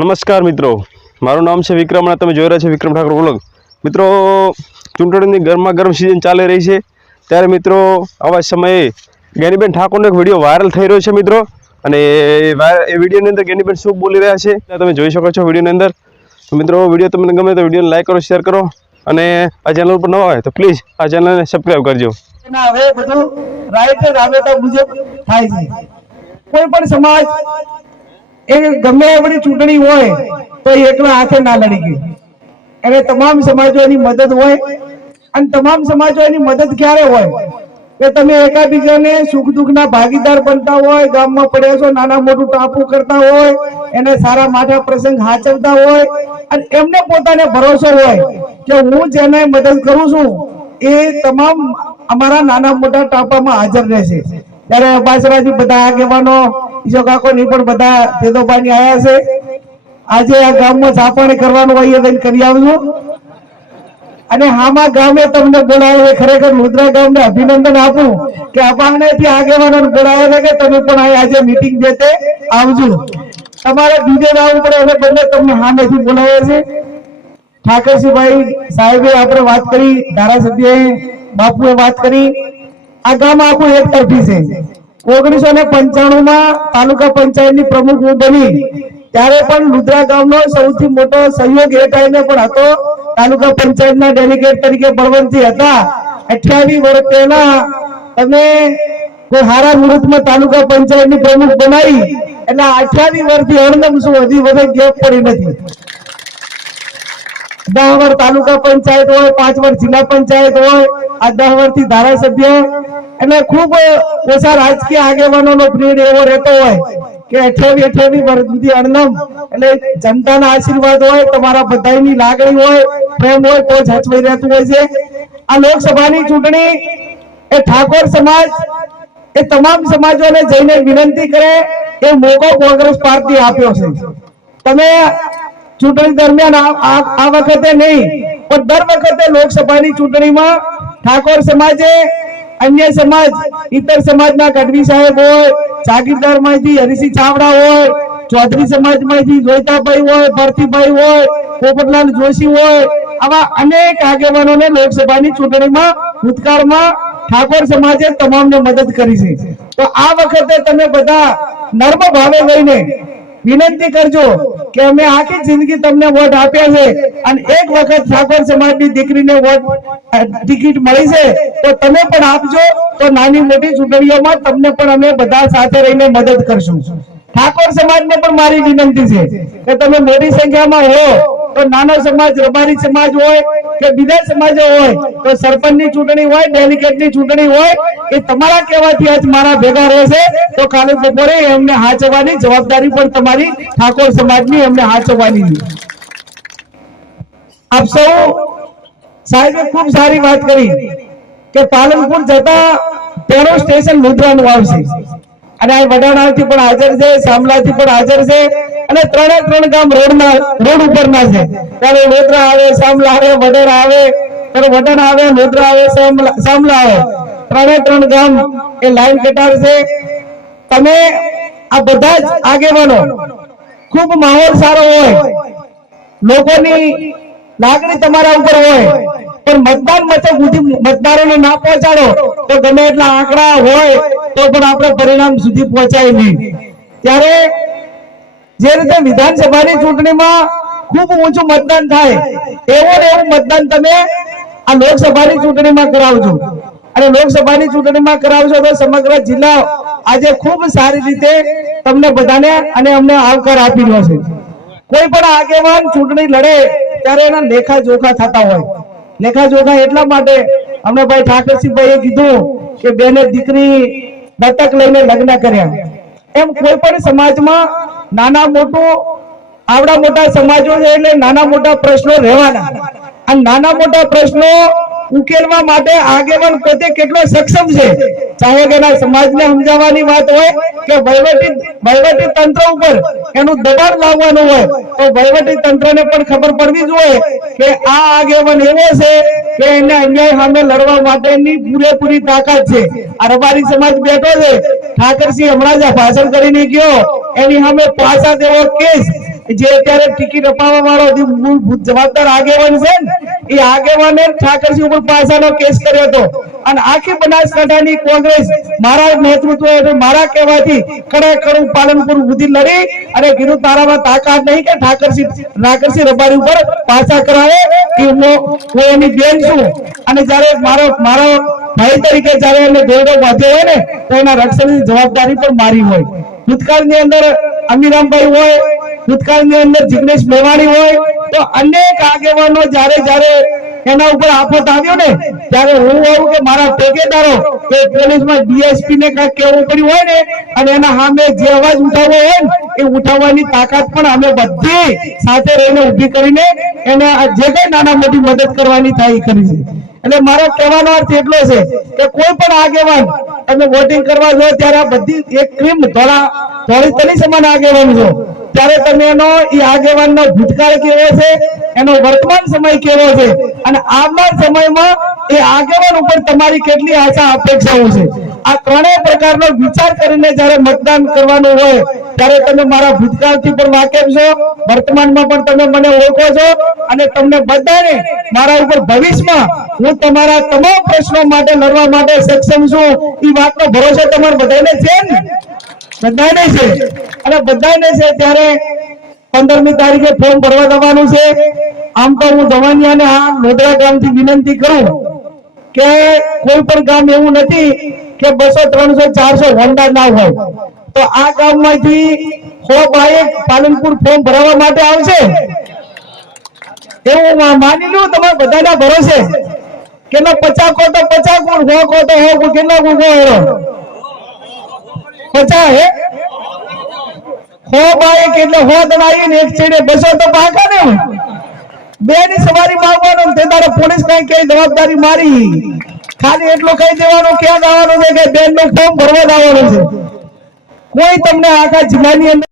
નમસ્કાર મિત્રો. મારું નામ છે વિક્રમ અને તમે જોઈ રહ્યા છો વિક્રમ ઠાકોર વ્લોગ. મિત્રો, ચૂંટણીની ગરમા ગરમ સિઝન ચાલી રહી છે. ત્યારે મિત્રો, આવા સમયે ગેનીબેન ઠાકોરનો એક વીડિયો વાયરલ થઈ રહ્યો છે મિત્રો. અને એ વિડીયોની અંદર ગેનીબેન શું બોલી રહ્યા છે તમે જોઈ શકો છો વિડીયોની અંદર. મિત્રો વીડિયો તમને ગમે તો વિડીયોને લાઈક કરો શેર કરો. અને આ ચેનલ ઉપર ન હોય તો પ્લીઝ આ ચેનલને સબસ્ક્રાઈબ કરજો. હવે કોઈ પણ સમાજ એ ગમે એવડી ચૂંટણી હોય તો એકલા હાથે ના લડી ગયું. એને તમામ સમાજો એની મદદ હોય અને તમામ સમાજો એની મદદ ક્યારે હોય? કે તમે એકાબીજાને સુખ દુઃખના ભાગીદાર બનતા હોય, ગામમાં પડ્યા છો, નાના મોટું ટાપુ કરતા હોય, એને સારા માઠા પ્રસંગ હાચવતા હોય, અને એમને પોતાને ભરોસો હોય કે હું જેને મદદ કરું છું, એ તમામ અમારા નાના મોટા ટાપામાં હાજર રહેશે. ત્યારે બાસરાજી બધા આગેવાનો ઈજો કાકો ની પણ બધા તેદોબાની આયા છે. આજે આ ગામમાં જાપાણી કરવાનું હોય એ કરી આવજો. અને હામા ગામે તમને બોલાવે. ખરેખર લુદ્રા ગામને અભિનંદન આપું કે અપાને થી આગેવાનો બોલાવે છે કે તમે પણ આજે મીટિંગ જે આવજો. તમારે બીજે આવવું પડે, અમે બંને તમને સામેથી બોલાવે છે ઠાકરસિંહભાઈ સાહેબે આપણે વાત કરી, ધારાસભ્યએ બાપુએ વાત કરી. આ ગામ આખું એક તરફી છે. ઓગણીસો ને માં તાલુકા પંચાયતની પ્રમુખ હું બની. ત્યારે વર્ષ પહેલા પ્રમુખ બનાવી. એટલે અઠ્યાવીસ વર્ષથી અણદમ શું હજી વધે ગેપ પડી નથી. દહ તાલુકા પંચાયત હોય, પાંચ વર્ષ જિલ્લા પંચાયત હોય આ દસ વર્ષથી ધારાસભ્ય એટલે ખૂબ ઓછા રાજકીય આગેવાનોનો પ્રિય એવો રહેતો હોય કે અઠ્યાવીસ અઠ્યાવીસ વર્ષથી અણનમ, એટલે જનતાના આશીર્વાદ હોય, તમારા બધાની લાગણી હોય, પ્રેમ હોય, તો જ હચવાઈ રહેતું હોય છે. આ લોકસભાની ચૂંટણી એ ઠાકોર સમાજ, એ તમામ સમાજોને જઈને વિનંતી કરે એ મોકો કોંગ્રેસ પાર્ટી આપ્યો છે. તમે ચૂંટણી દરમિયાન આ વખતે નહીં, પણ દર વખતે લોકસભાની ચૂંટણીમાં ઠાકોર સમાજે, અન્ય સમાજ ઇતર સમાજના ગઢવી સાહેબ હોય, જાગીરદારમાંથી હરિસિંહ ચાવડા હોય, ચૌધરી સમાજમાંથી જોઈતાભાઈ હોય, ભરતીભાઈ હોય, પોપટલાલ જોશી હોય, આવા અનેક આગેવાનોને લોકસભાની ચૂંટણીમાં, ભૂતકાળમાં ઠાકોર સમાજે તમામને મદદ કરી છે. તો આ વખતે તમે બધા નર્મ ભાવે લઈને વિનંતી કરજો કે અમે આખી જિંદગી તમને વોટ આપ્યા છે અને એક વખત ઠાકોર સમાજની દીકરીને વોટ ટિકિટ મળી છે, તો તમે પણ આપજો, તો નાની મોટી ચૂંટણીઓમાં તમને પણ અમે બધા સાથે રહીને મદદ કરશું. ઠાકોર સમાજને પણ મારી વિનંતી છે કે તમે મોટી સંખ્યામાં હો તો નાનો સમાજ, રબારી સમાજ હોય કે બીજા સમાજો હોય, તો સરપંચની ચૂંટણી હોય, ડેલિગેટની ચૂંટણી હોય, એ તમારા કહેવાથી આજ મારા ભેગા રહેશે તો કાલે બપોરે એમને હાચવવાની જવાબદારી પણ તમારી ઠાકોર સમાજની એમને હાચવવાની આપ સૌ સાહેબે ખૂબ સારી વાત કરી કે પાલનપુર જતા પેલો સ્ટેશન લુધરાનું આવશે. અને આ વડાણાથી પણ હાજર છે સામલાથી પણ હાજર છે અને ત્રણે ત્રણ ગામ રોડના રોડ ઉપરના છે. ત્યારે વેદરા આવે, સામલા આવે વડેરા આવે. ત્યારે વડણ આવે વેદરા આવે, સામલા આવે. ત્રણે ત્રણ ગામ એ લાઈન કટાર છે. તમે આ બધા જ આગેવાનો, ખૂબ માહોલ સારો હોય. લોકોની લાગણી તમારા ઉપર હોય. પણ મતદાન મથક સુધી મતદારોને ના પહોંચાડો, તો ગમે એટલા આંકડા હોય, તો પણ આપણે પરિણામ સુધી પહોંચાય નહીં. ત્યારે જે રીતે વિધાનસભાની ચૂંટણીમાં ખૂબ ઊંચું મતદાન થાય, એવું ને એવું મતદાન તમે આ લોકસભાની ચૂંટણીમાં કરાવજો. અને લોકસભાની ચૂંટણીમાં કરાવજો તો સમગ્ર જિલ્લા આજે ખૂબ સારી રીતે તમને બધાને અને અમને આવકાર આપી રહ્યો છે. કોઈ પણ આગેવાન ચૂંટણી લડે ત્યારે એના લેખા જોખા થતા હોય. લેખા જોખા એટલા માટે અમને ભાઈ ઠાકરસિંહભાઈએ કીધું કે બેને દીકરી દત્તક લઈને લગ્ન કર્યા. એમ કોઈ પણ સમાજમાં નાના મોટું, આવડા મોટા સમાજો છે એટલે નાના મોટા પ્રશ્નો રહેવાના. અને નાના મોટા પ્રશ્નો ઉકેલવા માટે આગેવાન પોતે કેટલો સક્ષમ છે? ચાહે એના સમાજને સમજાવવાની વાત હોય કે વહીવટી વહીવટી તંત્ર ઉપર એનું દબાણ લાવવાનું હોય, તો વહીવટી તંત્રને પણ ખબર પડવી જોઈએ કે આ આગેવાન એવો છે કે એને અન્યાય સામે લડવા માટેની પૂરેપૂરી તાકાત છે. આ રબારી સમાજ બેઠો છે. ઠાકરસિંહ હમણાં જ ભાષણ કરીને ગયો. એની સામે પાછા તેવો કેસ. જે અત્યારે ટિકિટ અપાવવા વાળો જવાબદાર આગેવાન છે ને એ આગેવાને ઠાકરસિંહ ઉપર પાસાનો કેસ કર્યો હતો. અને આખી બનાસકાંઠાની કોંગ્રેસ મારા નેતૃત્વ હેઠળ મારા કહેવાથી ખરેખર પાલનપુર સુધી લડી અને કીધું તારામાં તાકાત નહીં કે ઠાકરસિંહ ઠાકરસિંહ રબારી ઉપર પાછા કરાવે કે હું એની બેન છું. અને જ્યારે મારો મારો ભાઈ તરીકે જ્યારે એને દોરડો બાંધ્યો હોય ને, તો એના રક્ષણની જવાબદારી પણ મારી હોય. ભૂતકાળની અંદર અમીરામભાઈ હોય, ભૂતકાળની અંદર જિગ્નેશ મેવાણી હોય તો અનેક આગેવાનો જ્યારે જ્યારે એના ઉપર આફત આવ્યો ને, ત્યારે હું આવું કે મારા ટેકેદારો કે પોલીસમાં ડીએસપી ને કઈ કેવું પડ્યું હોય ને, અને એના સામે જે અવાજ ઉઠાવવો હોય ને, એ ઉઠાવવાની તાકાત પણ અમે બધી સાથે રહીને ઊભી કરીને એને જે કઈ નાના મોટી મદદ કરવાની થાય કરી છે. એટલે મારો કહેવાનો અર્થ એટલો છે કે કોઈ પણ આગેવાન તમે વોટિંગ કરવા જો ત્યારે આ બધી એક ક્રીમ ધોળા ધોળી તની સમાન આગેવાન છો. ત્યારે તમે એનો એ આગેવાનનો ભૂતકાળ કેવો છે? એનો વર્તમાન સમય કેવો છે? અને આવનાર સમયમાં એ આગેવાન ઉપર તમારી કેટલી આશા અપેક્ષાઓ છે? આ ત્રણેય પ્રકારનો વિચાર કરીને જ્યારે મતદાન કરવાનું હોય, ત્યારે તમે મારા ભૂતકાળથી પણ વાકેફ છો, વર્તમાનમાં પણ તમે મને ઓળખો છો, અને તમને બધાને મારા ઉપર ભવિષ્યમાં હું તમારા તમામ પ્રશ્નો માટે લડવા માટે સક્ષમ છું. એ વાતનો ભરોસો તમારે બધાને છે ને? બધાને છે. અને બધાને છે ત્યારે પંદરમી તારીખે ફોર્મ ભરવા જવાનું છે. આમ તો હું ધવાનિયાને આ લોધરા ગામથી વિનંતી કરું કે કોઈ પણ ગામ એવું નથી કે બસો, ત્રણસો, ચારસો હોન્ડા ના હોય. તો આ ગામમાંથી સો બાઈક પાલનપુર ફોર્મ ભરાવવા માટે આવશે. એવું માની લો તમારે બધાના ભરોસે. કે નો પચાસ કો તો પચાસ ગુણ સો કો તો સો ગુણ કેટલા ગુણ કહો પચાસ હે એટલે હો દડાઈ ને એક છેડે બસો તો પાકા ને બે સવારી માંગવાનો તે તારે પોલીસ કઈ કઈ જવાબદારી મારી. ખાલી એટલું કઈ દેવાનું, ક્યાં જવાનું? છે કે બેનનું ફોર્મ ભરવા જવાનું છે. કોઈ તમને આખા જિલ્લાની અંદર